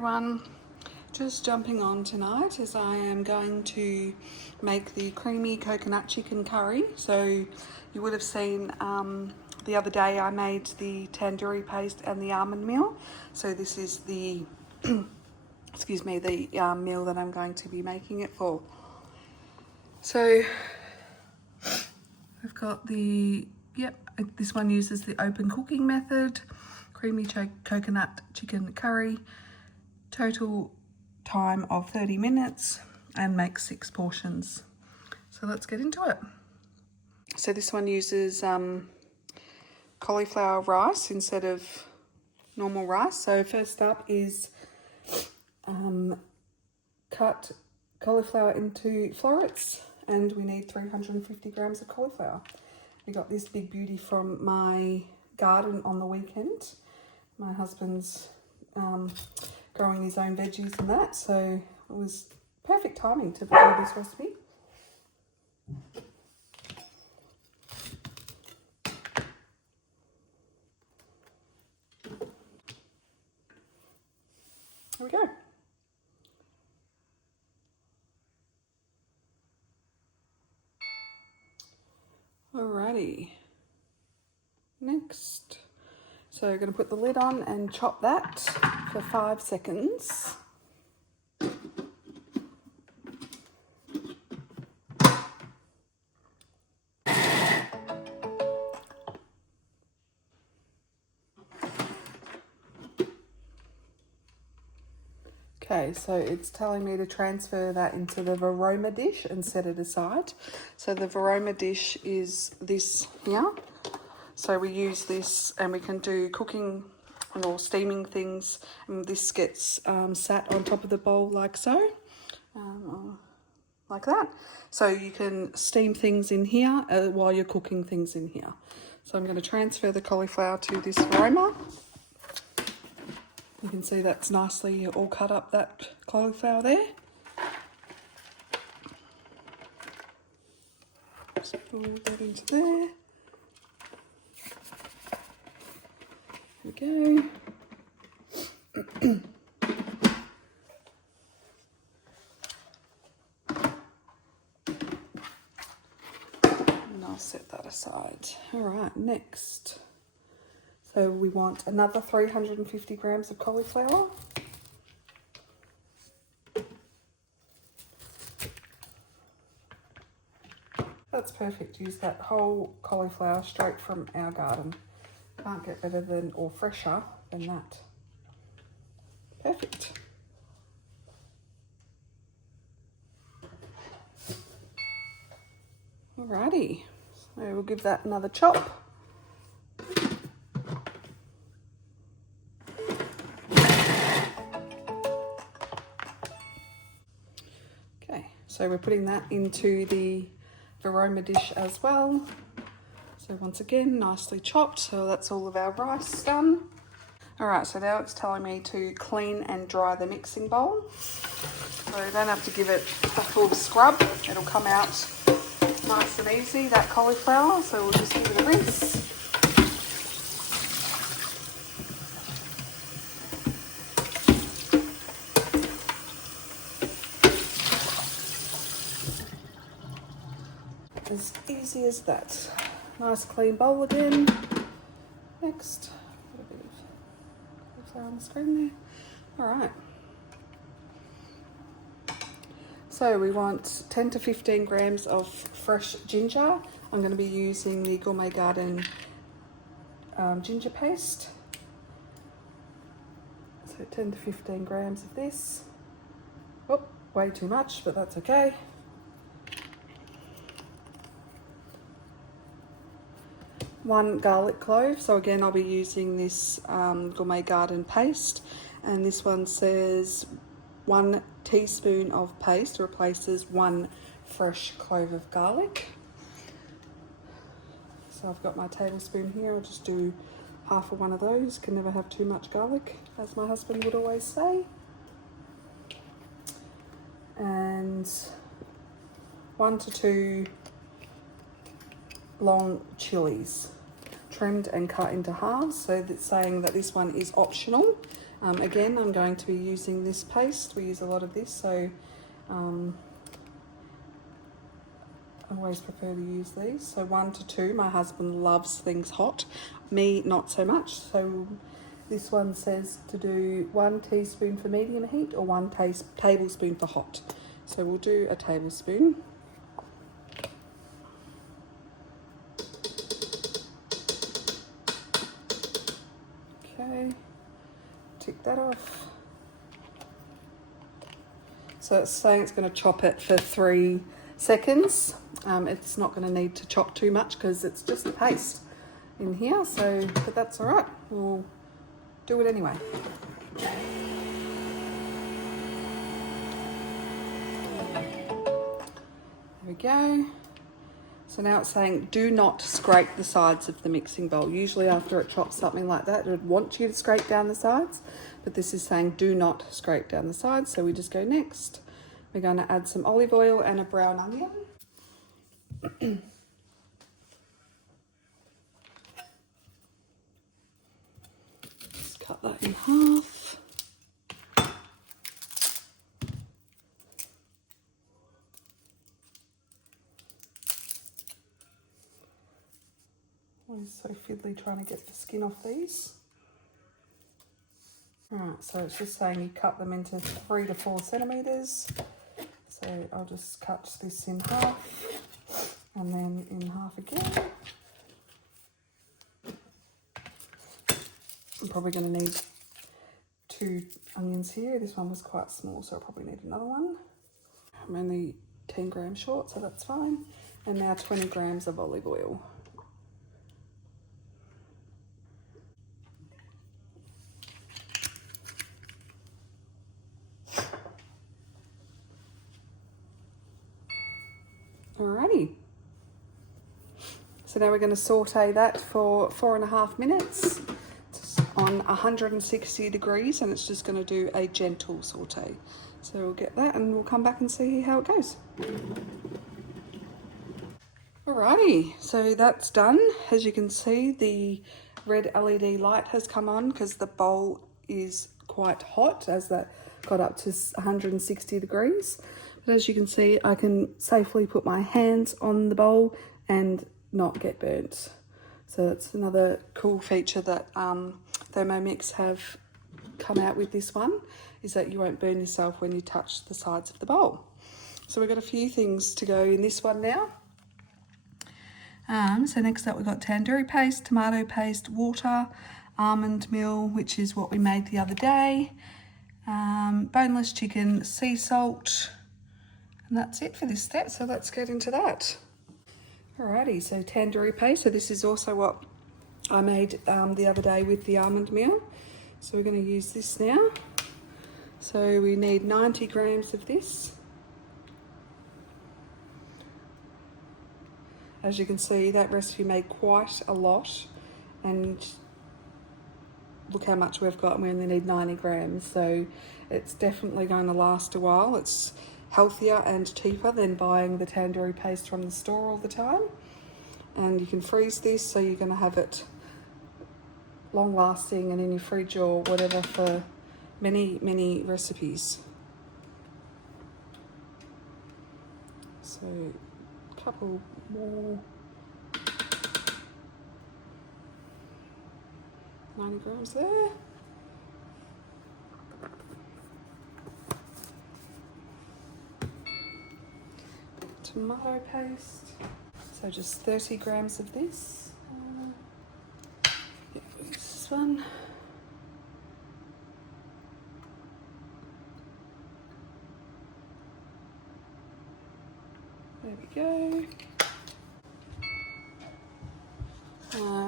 everyone, just jumping on tonight as I am going to make the creamy coconut chicken curry. So you would have seen the other day I made the tandoori paste and the almond meal. So this is the excuse me, the meal that I'm going to be making it for. So I've got the, this one uses the open cooking method, creamy coconut chicken curry, total time of 30 minutes, and makes 6 portions. So let's get into it. So this one uses cauliflower rice instead of normal rice. So first up is cut cauliflower into florets, and we need 350 grams of cauliflower. We got this big beauty from my garden on the weekend. My husband's growing his own veggies and that, so it was perfect timing to do this recipe. Here we go. Alrighty, next. So we're going to put the lid on and chop that for 5 seconds. Okay, so it's telling me to transfer that into the Varoma dish and set it aside. So the Varoma dish is this here. So we use this and we can do cooking or steaming things, and this gets sat on top of the bowl like so, like that. So you can steam things in here while you're cooking things in here. So I'm going to transfer the cauliflower to this Varoma. You can see that's nicely all cut up, that cauliflower there. Just pour that into there. There we go. And I'll set that aside. All right, next. So we want another 350 grams of cauliflower. That's perfect. Use that whole cauliflower straight from our garden. Can't get better than or fresher than that. Perfect. Alrighty, so we'll give that another chop. Okay, so we're putting that into the Varoma dish as well. So once again, nicely chopped. So that's all of our rice done. All right, so now it's telling me to clean and dry the mixing bowl. So you don't have to give it a full scrub. It'll come out nice and easy, that cauliflower. So we'll just give it a rinse. As easy as that. Nice clean bowl again. Next, put a bit of cauliflower on the screen there. All right. So we want 10 to 15 grams of fresh ginger. I'm going to be using the Gourmet Garden ginger paste. So 10 to 15 grams of this. Oh, way too much, but that's okay. One garlic clove. So again, I'll be using this Gourmet Garden paste, and this one says 1 teaspoon of paste replaces 1 fresh clove of garlic. So I've got my tablespoon here. I'll just do half of one of those. Can never have too much garlic, as my husband would always say. And 1 to 2 long chilies, trimmed and cut into halves. So that's saying that this one is optional, Again, I'm going to be using this paste. We use a lot of this, so I always prefer to use these. So 1 to 2, my husband loves things hot. Me, not so much. So this one says to do 1 teaspoon for medium heat or 1 tablespoon for hot. So we'll do a tablespoon. Okay, tick that off. So it's saying it's going to chop it for 3 seconds. It's not going to need to chop too much because it's just a paste in here. So, but that's all right. We'll do it anyway. There we go. So now it's saying do not scrape the sides of the mixing bowl. Usually after it chops something like that, it would want you to scrape down the sides, but this is saying do not scrape down the sides. So we just go next. We're going to add some olive oil and a brown onion. Just cut that in half. I'm so fiddly trying to get the skin off these. Alright, so it's just saying you cut them into 3 to 4 centimetres. So I'll just cut this in half and then in half again. I'm probably going to need 2 onions here. This one was quite small, so I'll probably need another one. I'm only 10 grams short, so that's fine. And now 20 grams of olive oil. Alrighty. So now we're going to saute that for 4.5 minutes on 160 degrees, and it's just going to do a gentle saute. So we'll get that and we'll come back and see how it goes. Alrighty, so that's done. As you can see, the red LED light has come on because the bowl is quite hot as that got up to 160 degrees. But as you can see, I can safely put my hands on the bowl and not get burnt. So that's another cool feature that Thermomix have come out with this one, is that you won't burn yourself when you touch the sides of the bowl. So we've got a few things to go in this one now. So next up we've got tandoori paste, tomato paste, water, almond meal, which is what we made the other day, boneless chicken, sea salt, and that's it for this step. So let's get into that. Alrighty, so tandoori paste. So this is also what I made the other day with the almond meal. So we're going to use this now. So we need 90 grams of this. As you can see, that recipe made quite a lot, and look how much we've got, and we only need 90 grams. So it's definitely going to last a while. It's healthier and cheaper than buying the tandoori paste from the store all the time. And you can freeze this, so you're going to have it long lasting and in your fridge or whatever for many, many recipes. So a couple more. 90 grams there. Tomato paste. So just 30 grams of this. Yeah, this one. There we go.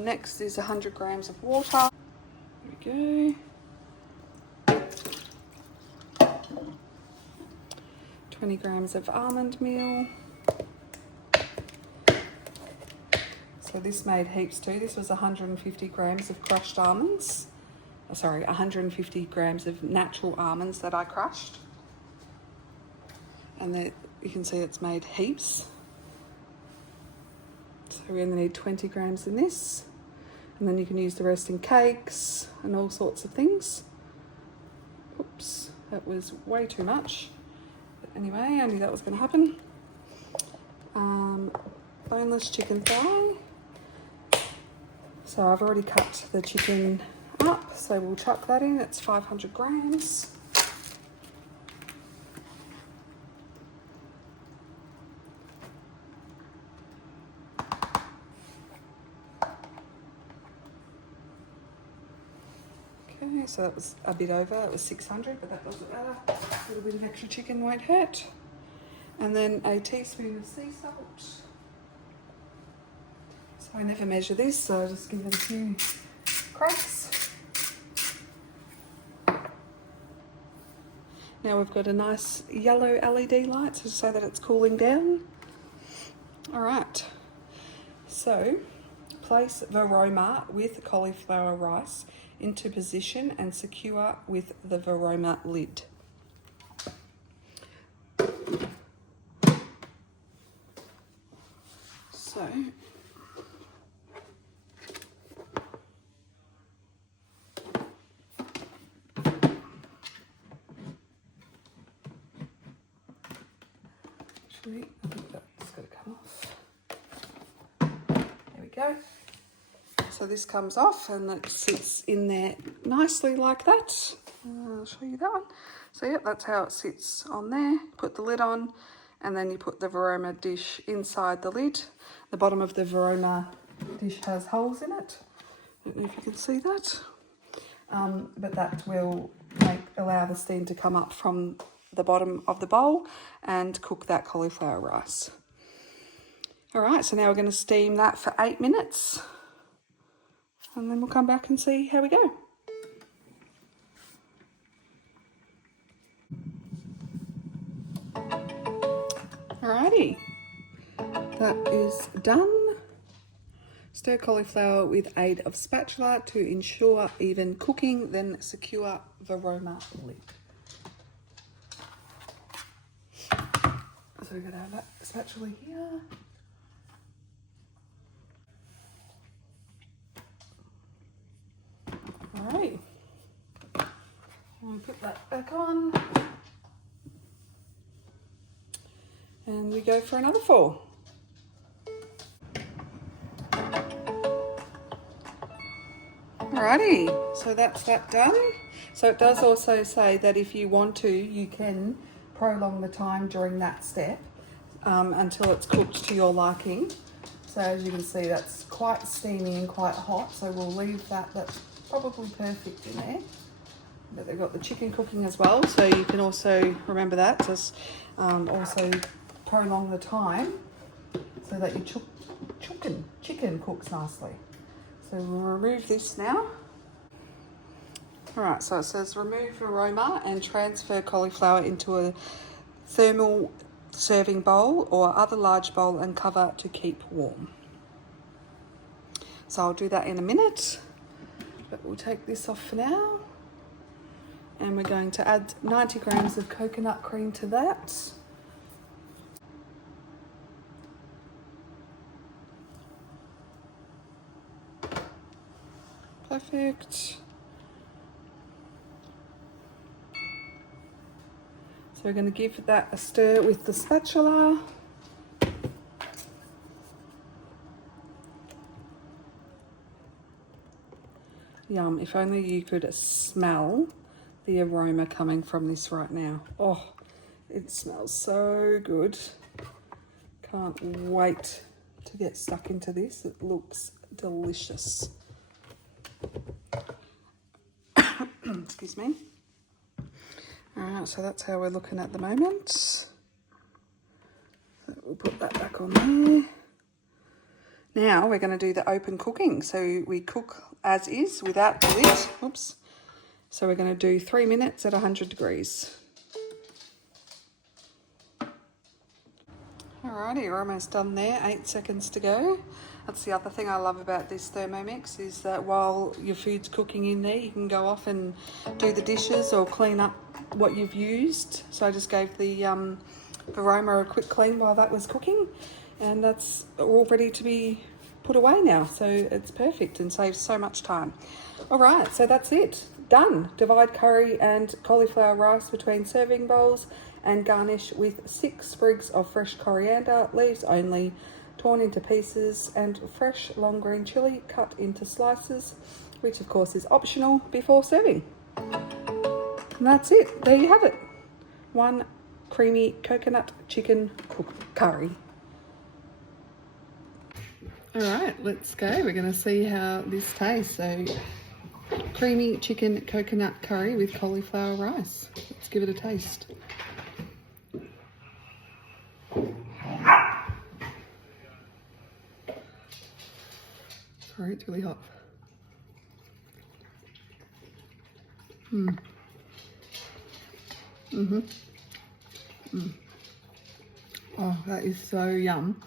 Next is 100 grams of water. There we go. 20 grams of almond meal. So this made heaps too. This was 150 grams of crushed almonds. Sorry, 150 grams of natural almonds that I crushed. And that you can see it's made heaps. So we only need 20 grams in this. And then you can use the rest in cakes and all sorts of things. Oops, that was way too much. But anyway, I knew that was going to happen. Boneless chicken thigh. So I've already cut the chicken up, so we'll chuck that in. It's 500 grams. Okay, so that was a bit over. It was 600, but that doesn't matter. A little bit of extra chicken won't hurt. And then a teaspoon of sea salt. So I never measure this, so I'll just give it a few cracks. Now we've got a nice yellow LED light to say that it's cooling down. All right, so place Varoma with cauliflower rice into position and secure with the Varoma lid. So actually, I think that's got to come off. There we go. So this comes off and it sits in there nicely like that. I'll show you that one. So yeah, that's how it sits on there. Put the lid on and then you put the Varoma dish inside the lid. The bottom of the Varoma dish has holes in it. I don't know if you can see that. But that will allow the steam to come up from the bottom of the bowl and cook that cauliflower rice. All right, so now we're going to steam that for 8 minutes. And then we'll come back and see how we go. Alrighty, that is done. Stir cauliflower with aid of spatula to ensure even cooking, then secure Varoma lid. So we're going to have that spatula here. Alright, and we put that back on and we go for another 4. Alrighty, so that's that done. So it does also say that if you want to, you can prolong the time during that step until it's cooked to your liking. So as you can see, that's quite steamy and quite hot, so we'll leave that. That's probably perfect in there. But they've got the chicken cooking as well, so you can also remember that, just also prolong the time so that your chicken cooks nicely. So we'll remove this now. All right, so it says remove Varoma and transfer cauliflower into a thermal serving bowl or other large bowl and cover to keep warm. So I'll do that in a minute, but we'll take this off for now. And we're going to add 90 grams of coconut cream to that. Perfect. So we're going to give that a stir with the spatula. Yum, if only you could smell the aroma coming from this right now. Oh, it smells so good. Can't wait to get stuck into this. It looks delicious. Excuse me. All right, so that's how we're looking at the moment. So we'll put that back on there. Now we're going to do the open cooking. So we cook as is without the lid. Oops. So we're going to do 3 minutes at 100 degrees. Alrighty, we're almost done there. 8 seconds to go. That's the other thing I love about this Thermomix, is that while your food's cooking in there, you can go off and do the dishes or clean up what you've used. So I just gave the Varoma a quick clean while that was cooking, and that's all ready to be put away now. So it's perfect and saves so much time. All right, so that's it. done. Divide curry and cauliflower rice between serving bowls and garnish with 6 sprigs of fresh coriander, leaves only, torn into pieces, and fresh long green chilli cut into slices, which of course is optional before serving. And that's it. There you have it. One creamy coconut chicken curry. All right, let's go. We're going to see how this tastes. So, creamy chicken coconut curry with cauliflower rice. Let's give it a taste. Sorry, it's really hot. Oh, that is so yum.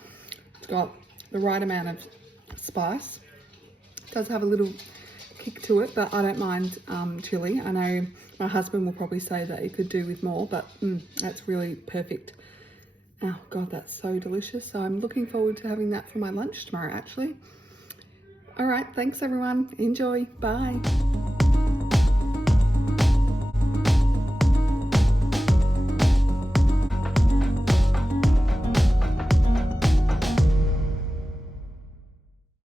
It's got the right amount of spice. It does have a little kick to it, but I don't mind chili. I know my husband will probably say that he could do with more, but that's really perfect. Oh God, that's so delicious. So I'm looking forward to having that for my lunch tomorrow, actually. All right, thanks everyone. Enjoy. Bye.